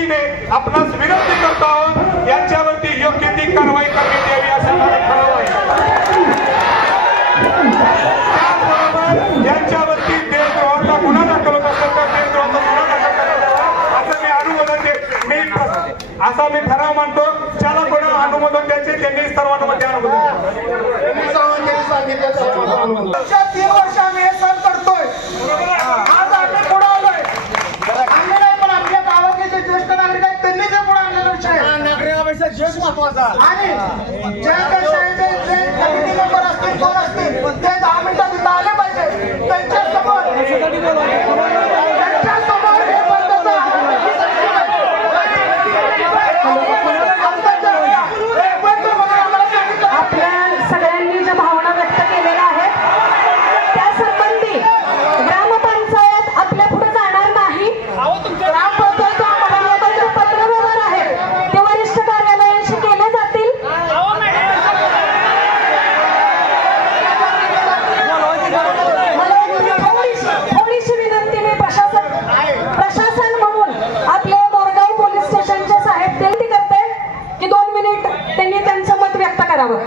वतीने आपणास विनंती करतो आहोत यांच्यावरती योग्य ती कारवाई करण्यात यावी असं माझं ठराव आहे. त्याचबरोबर यांच्यावरती देशद्रोहाचा गुन्हा दाखल होत असेल तर देशद्रोहाचा गुन्हा दाखल करण्यात असं मी अनुमोदन मी असा मी ठराव मानतो. ज्याला कोणाला अनुमोदन द्यायचे त्यांनी सर्वांमध्ये अनुमोदन सांगितलं मागच्या तीन वर्ष आम्ही हे सण करतोय आज आम्ही पुढे आलोय आम्ही नाही पण आपल्या गावातले जे ज्येष्ठ नागरिक आहेत त्यांनी ते पुढे आणलेला विषय आहे. नागरिकापेक्षा जग महत्त्वाचा आणि ज्या काही कमिटी मेंबर असतील कोण असतील ते दहा मिनिटात इथं आले पाहिजे. त्यांच्यासमोर त्यांच्यासमोर हे बंदचं हे बंद म्हणून आम्हाला सांगितलं आपल्या सगळ्यांनी ज्या भावना व्यक्त केलेल्या आहेत त्या संबंधी ग्रामपंचायत आपल्या पुढे जाणार नाही ग्रामपंचायत आम्हाला जे पत्र व्यवहार आहेत ते वरिष्ठ कार्यालयाशी केले जातील मला एक थोडीशी थोडीशी विनंती मी प्रशासन प्रशासन म्हणून आपले मोरगाव पोलीस स्टेशनचे साहेब विनंती करते की दोन मिनिट त्यांनी त्यांचं मत व्यक्त करावं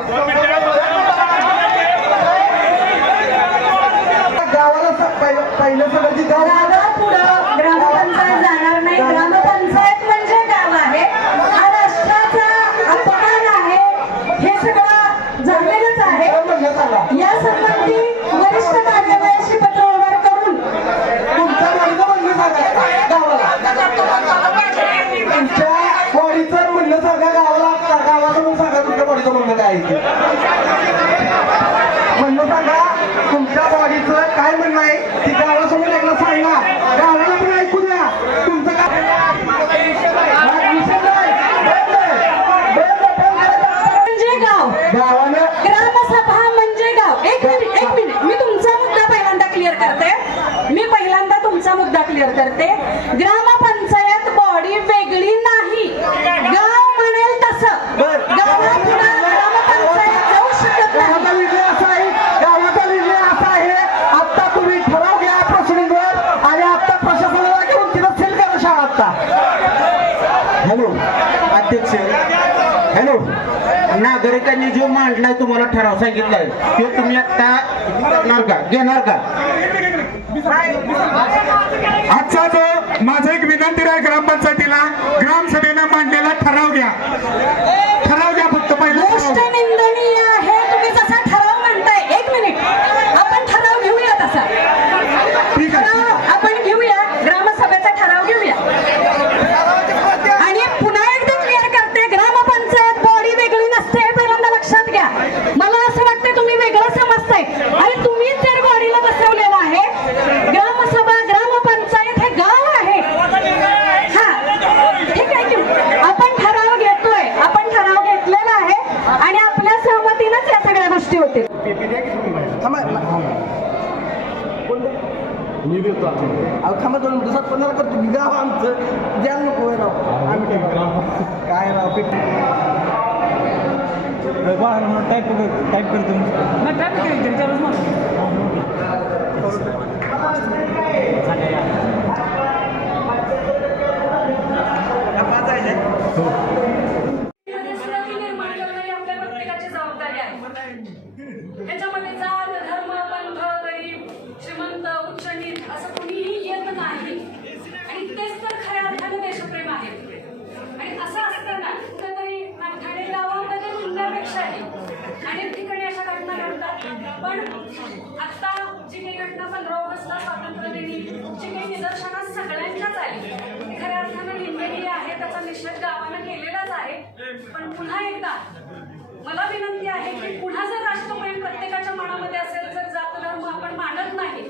गावाला स- पहिलं पहिलं सगळं जी गाव गावापुढं ग्रामपंचायत जाणार नाही ग्रामपंचायत म्हणजे गाव आहे हा राष्ट्राचा अपमान आहे हे सगळं झालेलंच आहे म्हणलं सांगा या संबंधी वरिष्ठ कार्यालयाशी पत्रव्यवहार करून तुमच्या वाडीचं म्हणलं सांगा गावाला तुमच्या वाडीचं म्हणलं सांगा गावाला गावाचं म्हणून सांगा तुमच्या वाडीचं म्हणणं काय आहे ते. म्हणणं सांगा तुमच्या वाडीचं काय म्हणणं आहे ती गावासमोर एकदा सांगा गावाला पण ऐकू द्या तुमचं काय हा विषय नाही. बंद आहे. बंद आहे. बंद आहे. म्हणजे गाव गावानं ग्रामसभा म्हणजे गाव एक मिनिट एक मिनिट मी तुमचा मुद्दा पहिल्यांदा क्लिअर करते मी पहिल्यांदा तुमचा मुद्दा क्लिअर करते ग्रामपंचायत बॉडी वेगळी नाही गाव म्हणेल तसं बरं. गावापुढं ग्रामपंचायत जाऊ शकत नाही गावाचा निर्णय असा आहे गावाचा निर्णय असा आहे आता तुम्ही ठराव घ्या प्रोसिडिंगवर आणि आता प्रशासनाला घेऊन तिथं सील करा शाळा आता हॅलो अध्यक्ष हॅलो. नागरिकांनी जो मांडलाय तुम्हाला ठराव सांगितलाय तो तुम्ही आता करणार का? घेणार का? आजचा जो माझा एक विनंती आहे ग्रामपंचायतीला ग्रामसभेनं मांडलेला ठराव घ्या. ठराव घ्या फक्त पहिला गोष्ट. निंदनीय आहे. तुम्ही जसा ठराव म्हणताय एक मिनिट आपण ठराव घेऊया तसा ठीक आहे ठराव आपण घेऊया ग्रामसभेचा ठराव घेऊया आणि पुन्हा एकदा क्लिअर करते ग्रामपंचायत बॉडी वेगळी नसते हे द्या. मला असं वाटतं तुम्ही वेगळं समजताय. आणि तुम्हीच जर बॉडीला बसवलेलं आहे ग्रामसभा ग्रामपंचायत हे गाव आहे. हा ठीक आहे की. आपण ठराव घेतोय. आपण ठराव घेतलेला आहे आणि आपल्या सहमतीनंच या सगळ्या गोष्टी होतील. अहो थांबा दोन दिवसात पंधरा करतो. गाव आमचं. द्याल नको आहे राव. आम्ही काय काय राव पेटी टाईप टाईप करतो मनस्थिती निर्माण करणं ही आपल्या प्रत्येकाची जबाबदारी आहे त्याच्यामध्ये जात धर्म पंथ गरीब श्रीमंत उच्च नीच असं कुणीही येत नाही आणि तेच तर खऱ्या अर्थाने देशप्रेम आहे आणि असं असताना कुठेतरी ठाणे गावामध्ये म्हणण्यापेक्षाही अनेक ठिकाणी अशा घटना घडतात पण आता जी काही घटना पंधरा ऑगस्टला स्वातंत्र्य दिनी जी काही निदर्शनास सगळ्यांच्याच आली. ती खऱ्या अर्थानं निंदनीय आहे त्याचा निषेध गावानं केलेलाच आहे. पण पुन्हा एकदा मला विनंती आहे की पुन्हा जर राष्ट्रप्रेम प्रत्येकाच्या मनामध्ये असेल जर जात धर्म आपण मानत नाही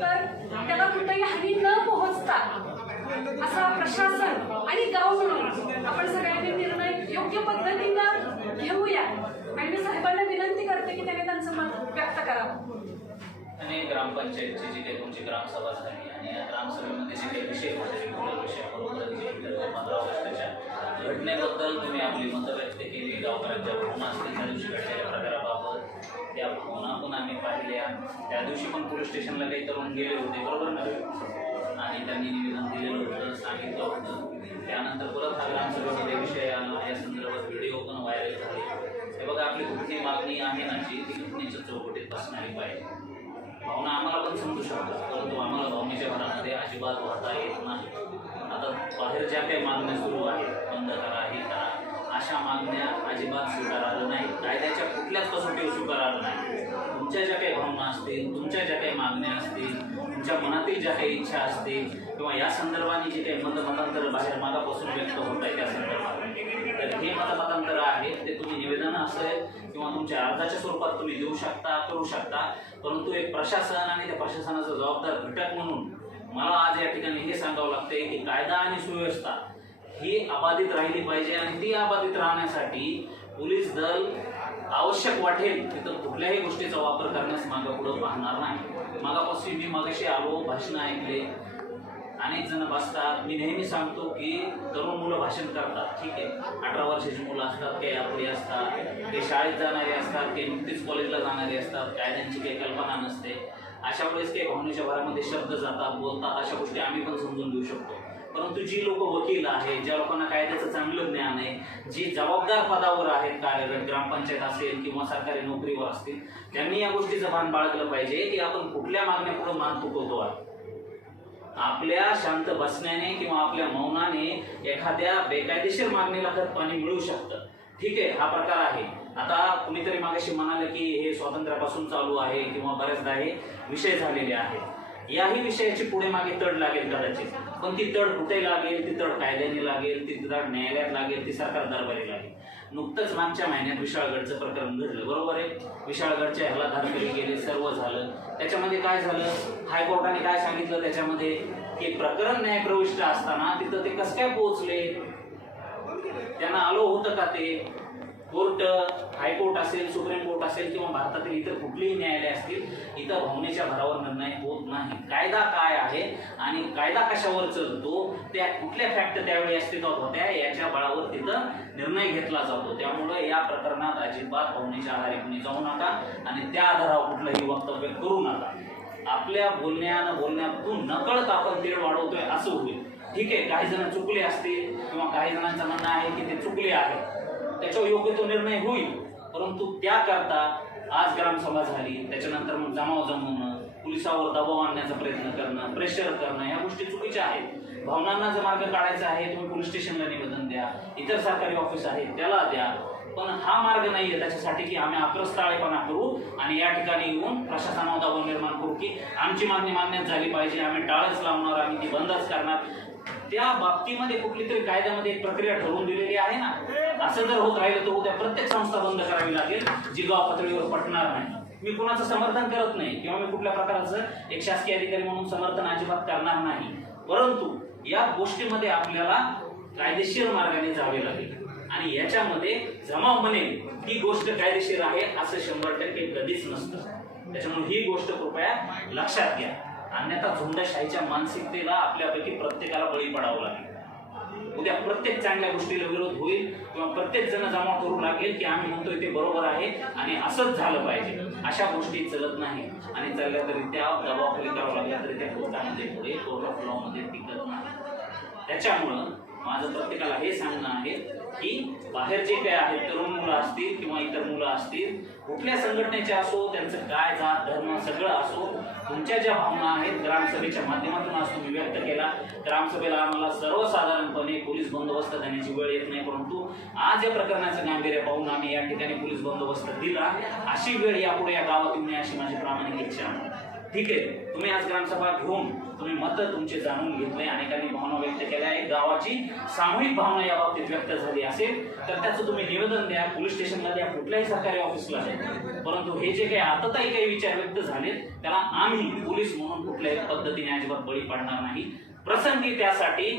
तर त्याला कुठेही हानी न पोहोचता असा प्रशासन आणि गाव म्हणून आपण सगळ्यांनी निर्णय योग्य पद्धतीनं घेऊया. आणि मी साहेबांना विनंती करते की त्यांनी त्यांचं मत व्यक्त करावं आणि ग्रामपंचायतची जी काही तुमची ग्रामसभा झाली आणि या ग्रामसभेमध्ये जे काही विषय होते विषय जे पंधरा ऑगस्टच्या घटनेबद्दल तुम्ही आपली मतं व्यक्त केली. गावकऱ्यांच्या भावना असतील त्या दिवशी घडलेल्या प्रकाराबाबत त्या भावना पण आम्ही पाहिल्या. त्या दिवशी पण पोलीस स्टेशनला काही तरुण गेले होते बरोबर ना आणि त्यांनी निवेदन दिलेलं होतं सांगितलं होतं. त्यानंतर परत हा ग्रामसभेमध्ये विषय आला. या संदर्भात व्हिडिओ पण व्हायरल झाले. हे बघा आपली कुठली मागणी आहे ना जी ती घटनेच्या चौकटीत बसणारी पाहिजे भावना आम्हाला पण समजू शकतात. परंतु आम्हाला भावनेच्या घरामध्ये अजिबात वाहता येत नाही. आता बाहेर ज्या काही मागण्या सुरू आहेत बंद करा हे करा अशा मागण्या अजिबात स्वीकारार्ह नाही. कायद्याच्या कुठल्याच कसोटीवर स्वीकारार्ह नाही. तुमच्या ज्या काही भावना असतील तुमच्या ज्या काही मागण्या असतील तुमच्या मनातील ज्या काही इच्छा असतील किंवा या संदर्भाने जे काही मतमतांतर बाहेर मागापासून व्यक्त होत आहे त्या संदर्भात तर हे मतमतांतर आहे ते तुम्ही निवेदन असेल किंवा तुमच्या अर्जाच्या स्वरूपात तुम्ही देऊ शकता करू शकता. परंतु एक प्रशासन आणि त्या प्रशासनाचा जबाबदार घटक म्हणून मला आज या ठिकाणी हे सांगावं लागतंय की कायदा आणि सुव्यवस्था ही अबाधित राहिली पाहिजे आणि ती अबाधित राहण्यासाठी पोलीस दल आवश्यक वाटेल तिथं कुठल्याही गोष्टीचा वापर करण्यास मागं पुढं पाहणार नाही. मागापासून मी मागाशी आलो भाषणं ऐकले. अनेक जण बसतात. मी नेहमी सांगतो की तरुण मुलं भाषण करतात. ठीक आहे. अठरा वर्षाची मुलं असतात काही अपडी असतात ते शाळेत जाणारे असतात काही नुकतीच कॉलेजला जाणारे असतात काय त्यांची काही कल्पना नसते. अशा वेळेस काही भावनेच्या भरामध्ये शब्द जातात बोलतात अशा गोष्टी आम्ही पण समजून घेऊ शकतो. परंतु जी लोक वकील आहेत ज्या लोकांना कायद्याचं चांगलं ज्ञान आहे जी जबाबदार पदावर आहेत कार्यरत ग्रामपंचायत असेल किंवा सरकारी नोकरीवर असतील त्यांनी या गोष्टीचं भान बाळगलं पाहिजे की आपण कुठल्या मागण्या पुढे मान चुकवतो आहे आपल्या शांत बसण्याने किंवा आपल्या मौनाने एखाद्या बेकायदेशीर मागणीला खत पाणी मिळू शकतं. ठीक आहे हा प्रकार आहे. आता कुणीतरी मागाशी म्हणाले की हे स्वातंत्र्यापासून चालू आहे किंवा बऱ्याचदा हे विषय झालेले आहेत. याही विषयाची पुढे मागे तड लागेल कदाचित. पण ती तड कुठे लागेल ती तड कायद्याने लागेल ती तड न्यायालयात लागेल ती सरकार दरबारी लागेल. नुकतंच मागच्या महिन्यात विशाळगडचं प्रकरण घडलं बरोबर आहे? विशाळगडच्या ह्याला धारकरी गेले सर्व झालं. त्याच्यामध्ये काय झालं? हायकोर्टाने काय सांगितलं? त्याच्यामध्ये की प्रकरण न्यायप्रविष्ट असताना तिथं ते कसं काय पोहोचले? त्यांना आलो होतं का ते? कोर्ट हायकोर्ट असेल सुप्रीम कोर्ट असेल किंवा भारतातील इतर कुठलीही न्यायालय असतील इथं भावनेच्या भरावर निर्णय होत नाही. कायदा काय आहे आणि कायदा कशावर चलतो त्या कुठल्या फॅक्ट त्यावेळी अस्तित्वात होत्या याच्या बळावर तिथं निर्णय घेतला जातो. त्यामुळं या प्रकरणात अजिबात भावनेच्या आधारे कुणी जाऊ नका आणि त्या आधारावर कुठलंही वक्तव्य करू नका. आपल्या बोलण्यानं बोलण्यातून नकळत आपण तीळ वाढवतोय असं होईल. ठीक आहे काही जण चुकले असतील किंवा काही जणांचं म्हणणं आहे की ते चुकले आहे त्याच्यावर योग्य तो निर्णय होईल. परंतु त्याकरता आज ग्रामसभा झाली. त्याच्यानंतर मग जमाव जमवणं पोलिसावर दबाव आणण्याचा प्रयत्न करणं प्रेशर करणं या गोष्टी चुकीच्या आहेत. भावनांना जर मार्ग काढायचा आहे तुम्ही पोलीस स्टेशनला निवेदन द्या. इतर सरकारी ऑफिस आहेत त्याला द्या. पण हा मार्ग नाही आहे त्याच्यासाठी की आम्ही अक्रस्ताळेपणा करू आणि या ठिकाणी येऊन प्रशासनावर दबाव निर्माण करू की आमची मागणी मान्यच झाली पाहिजे. आम्ही टाळच लावणार आम्ही ती बंदच करणार. त्या बाबतीमध्ये कुठली तरी कायद्यामध्ये एक प्रक्रिया ठरवून दिलेली आहे ना? असं जर होत राहिलं तर उद्या प्रत्येक संस्था बंद करावी लागेल जी गाव पातळीवर पटणार नाही. मी कुणाचं समर्थन करत नाही किंवा मी कुठल्या प्रकारचं एक शासकीय अधिकारी म्हणून समर्थन अजिबात करणार नाही. परंतु या गोष्टीमध्ये आपल्याला कायदेशीर मार्गाने जावे लागेल. आणि याच्यामध्ये जमाव म्हणे ही गोष्ट कायदेशीर आहे असं शंभर टक्के कधीच नसतं. त्याच्यामुळे ही गोष्ट कृपया लक्षात घ्या. अन्यथा झुंडशाहीच्या मानसिकतेला आपल्यापैकी प्रत्येकाला बळी पडावं लागेल. उद्या प्रत्येक चांगल्या गोष्टीला विरोध होईल किंवा प्रत्येक जण जमा करू लागेल की आम्ही म्हणतोय ते बरोबर आहे आणि असंच झालं पाहिजे. अशा गोष्टी चलत नाही आणि चालल्या तरी त्या दबाव करावं लागल्या तरी त्या कोर्टामध्ये म्हणजे पुढे कोर्ट ऑफ लॉ मध्ये टिकत नाही. त्याच्यामुळं माझं प्रत्येकाला हे सांगणं आहे की बाहेर जे काही आहेत तरुण मुलं असतील किंवा इतर मुलं असतील कुठल्या संघटनेचे असो त्यांचं काय जात धर्म सगळं असो तुमच्या ज्या भावना आहेत ग्रामसभेच्या माध्यमातून आज तुम्ही व्यक्त केला. ग्रामसभेला आम्हाला सर्वसाधारणपणे पोलीस बंदोबस्त देण्याची वेळ येत नाही परंतु आज या प्रकरणाचं गांभीर्य पाहून आम्ही या ठिकाणी पोलीस बंदोबस्त दिला. अशी वेळ यापुढे या गावात येऊ नये अशी माझी प्रामाणिक इच्छा आहे. ठीक आहे तुम्ही आज ग्रामसभा घेऊन तुम्ही मतं तुमचे जाणून घेतले अनेकांनी भावना व्यक्त केल्या आहेत. गावाची सामूहिक भावना या बाबतीत व्यक्त झाली असेल तर त्याचं तुम्ही निवेदन द्या. पोलीस स्टेशनला द्या कुठल्याही सरकारी ऑफिसला द्या परंतु हे जे काही आताही काही विचार व्यक्त झालेत त्याला आम्ही पोलीस म्हणून कुठल्याही पद्धतीने अजिबात बळी पाडणार नाही. प्रसंगी त्यासाठी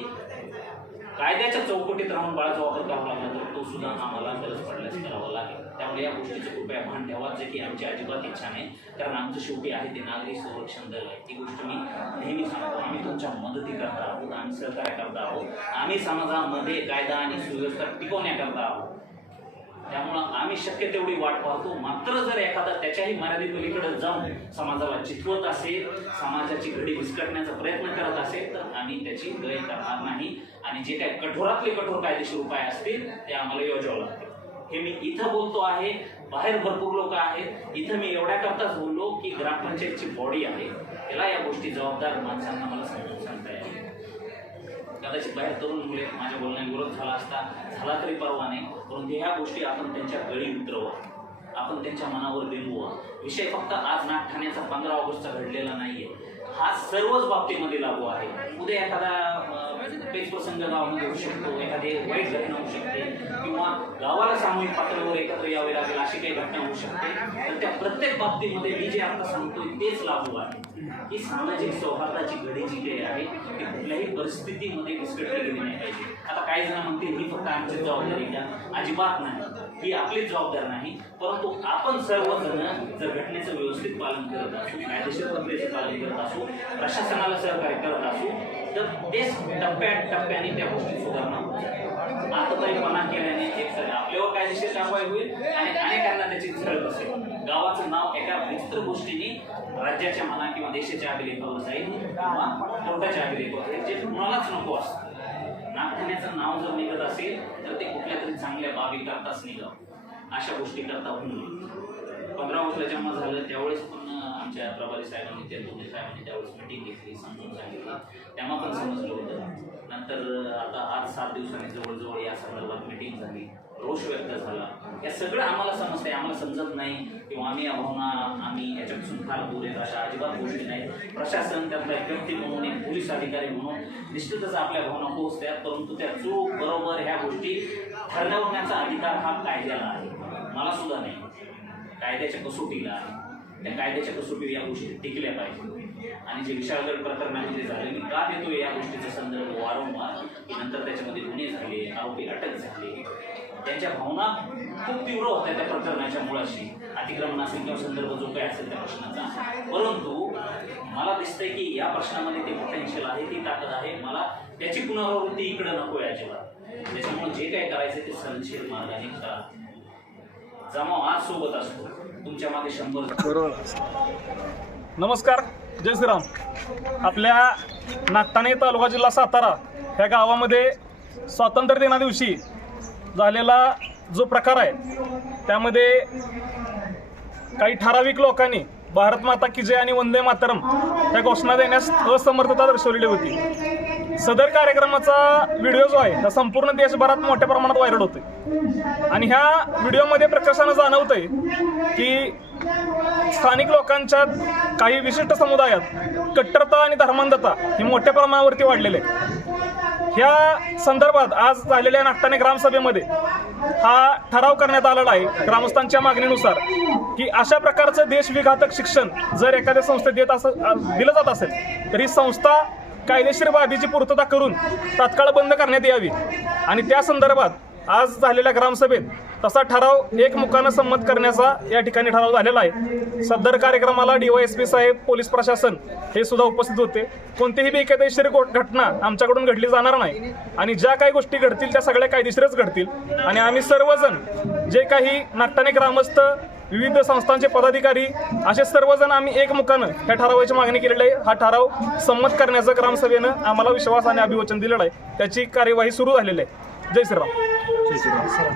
कायद्याच्या चौकटीत राहून बाळाचा वापर करावा लागला तर तो सुद्धा आम्हाला गरज पडल्यास करावा लागेल. त्यामुळे या गोष्टीचं कृपया भान ठेवा जे की आमची अजिबात इच्छा नाही. कारण आमचं शेवटी आहे ते नागरी संरक्षण दल. आहे ती गोष्ट मी नेहमी सांगतो आम्ही तुमच्या मदती करता आहोत आम्ही सहकार्य करता आहोत. आम्ही समाजामध्ये कायदा आणि सुव्यवस्था टिकवण्याकरता आहोत. त्यामुळं आम्ही शक्य तेवढी वाट पाहतो. मात्र जर एखादा त्याच्याही मर्यादित पलीकडे जाऊन समाजाला चितवत असेल समाजाची घडी विस्कटण्याचा प्रयत्न करत असेल तर आम्ही त्याची गय करणार नाही. आणि जे काही कठोरातले कठोर कायदेशीर उपाय असतील ते आम्हाला योजावं लागतील. हे मी इथं बोलतो आहे. बाहेर भरपूर लोक आहेत. इथं मी एवढ्या करताच बोललो की ग्रामपंचायतची बॉडी आहे. त्याला या गोष्टी जबाबदार माणसांना मला सांगून सांगता येईल. कदाचित बाहेर तरुण मुले माझ्या बोलण्या विरोध झाला असता झाला तरी परवा नाही. परंतु ह्या गोष्टी आपण त्यांच्या गळी उतरवा. आपण त्यांच्या मनावर बिंबवा. विषय फक्त आज नागठाण्याचा पंधरा ऑगस्टचा घडलेला नाहीये. हा सर्वच बाबतीमध्ये लागू आहे. उद्या एखादा अं, पेच प्रसंग शकतो एखादी वाईट घटना होऊ शकते किंवा गावाला सामूहिक पातळीवर एकत्र यावे लागेल अशी काही घटना होऊ शकते तर त्या प्रत्येक बाबतीमध्ये मी जे आता सांगतोय तेच लागू आहे. ही सामाजिक सौहार्दाची घडी जी काही आहे ती कुठल्याही परिस्थितीमध्ये विस्कटली गेली नाही पाहिजे. आता काही जण म्हणतील ही फक्त आमची जबाबदारी द्या अजिबात नाही. ही आपलीच जबाबदारी नाही. परंतु आपण सर्वजण जर घटनेचं व्यवस्थित पालन करत असू कायदेशीर प्रक्रियेचं पालन करत असू प्रशासनाला सहकार्य करत असू तर तेच टप्प्याटप्प्याने त्या गोष्टी सुधारणा आता तरी मना केल्याने आपल्यावर कायदेशीर कारवाई होईल आणि अनेकांना त्याची झळ बसेल गावाचं नाव एका विचित्र गोष्टीने राज्याच्या म्हणा किंवा देशाच्या अभिलेखावर जाईल किंवा कोर्टाच्या अभिलेखावर जाईल जे कुणालाच नको असतं. नागठाण्याचं नाव जर निघत असेल तर ते कुठल्या तरी चांगल्या बाबी करताच निघावं. अशा गोष्टी करता होऊ नये. पंधरा ऑगस्टला जन्म झालं त्यावेळेस पण आमच्या प्रभारी साहेबांनी त्या दोन्ही साहेबांनी त्यावेळेस मिटिंग घेतली समजून सांगितलं. तेव्हा पण समजलं होतं. नंतर आता आज सात दिवसांनी जवळजवळ या संदर्भात मिटिंग झाली. रोष व्यक्त झाला. या सगळं आम्हाला समजतंय. आम्हाला समजत नाही किंवा आम्ही या भावना आम्ही याच्यापासून फार दूर आहेत अशा अजिबात गोष्टी नाही प्रशासन त्यातला एक व्यक्ती म्हणून एक पोलीस अधिकारी म्हणून निश्चितच आपल्या भावना पोहोचतात परंतु त्या चूक बरोबर ह्या गोष्टी ठरवण्याचा अधिकार हा कायद्याला आहे. मला सुद्धा नाही. कायद्याच्या कसोटीला आहे. त्या कायद्याच्या कसोटीवर या गोष्टी टिकल्या पाहिजे. आणि जे विशाळगड प्रकरणामध्ये झाले मी का देतोय या गोष्टीचा संदर्भ वारंवार नंतर त्याच्यामध्ये गुन्हे झाले आरोपी अटक झाले. त्यांच्या भावना खूप तीव्र होत्या त्या प्रकरणाच्या मुळाशी. अतिक्रमण असेल किंवा संदर्भ जो काही असेल त्या प्रश्नाचा. परंतु मला दिसतंय की या प्रश्नामध्ये ते पोटेन्शियल आहे ती ताकद आहे. मला त्याची पुनरावृत्ती इकडे नको आहे अजिबात. त्याच्यामुळे जे काही करायचं ते सहनशील मार्गाने करा. जमाव आज सोबत असतो. तुमच्या मागे शंभर. नमस्कार जय श्रीराम. आपल्या नागठाणे तालुका जिल्हा सातारा ह्या गावामध्ये स्वातंत्र्य दिना दिवशी झालेला जो प्रकार आहे त्यामध्ये काही ठराविक लोकांनी भारत माता की जय आणि वंदे मातरम या घोषणा देण्यास असमर्थता दर्शवलेली होती. सदर कार्यक्रमाचा व्हिडिओ जो आहे हा संपूर्ण देशभरात मोठ्या प्रमाणात व्हायरल होतोय. आणि ह्या व्हिडिओमध्ये प्रकर्षानं जाणवतंय की स्थानिक लोकांच्या काही विशिष्ट समुदायात कट्टरता आणि धर्मांधता ही मोठ्या प्रमाणावरती वाढलेली आहे. ह्या संदर्भात आज झालेल्या नागठाणे ग्रामसभेमध्ये हा ठराव करण्यात आलेला आहे ग्रामस्थांच्या मागणीनुसार की अशा प्रकारचं देशविघातक शिक्षण जर एखाद्या संस्थेत देत असं दिलं जात असेल तर ही संस्था कायदेशीर बाबीची पूर्तता करून तात्काळ बंद करण्यात यावी. आणि त्या संदर्भात आज झालेल्या ग्रामसभेत तसा ठराव एकमुखानं संमत करण्याचा या ठिकाणी ठराव झालेला आहे. सदर कार्यक्रमाला डीवायएसपी साहेब पोलीस प्रशासन हे सुद्धा उपस्थित होते. कोणतीही बेकायदेशीर गो- घटना आमच्याकडून घडली जाणार नाही. आणि ज्या काही गोष्टी घडतील त्या सगळ्या कायदेशीरच घडतील. आणि आम्ही सर्वजण जे काही नागठाणे ग्रामस्थ विविध संस्थांचे पदाधिकारी असे सर्वजण आम्ही एकमुखानं ह्या ठरावाची मागणी केलेली आहे. हा ठराव संमत करण्याचं ग्रामसभेनं आम्हाला विश्वास आणि अभिवचन दिलेलं आहे. त्याची कार्यवाही सुरू झालेली आहे. जय श्रीराम.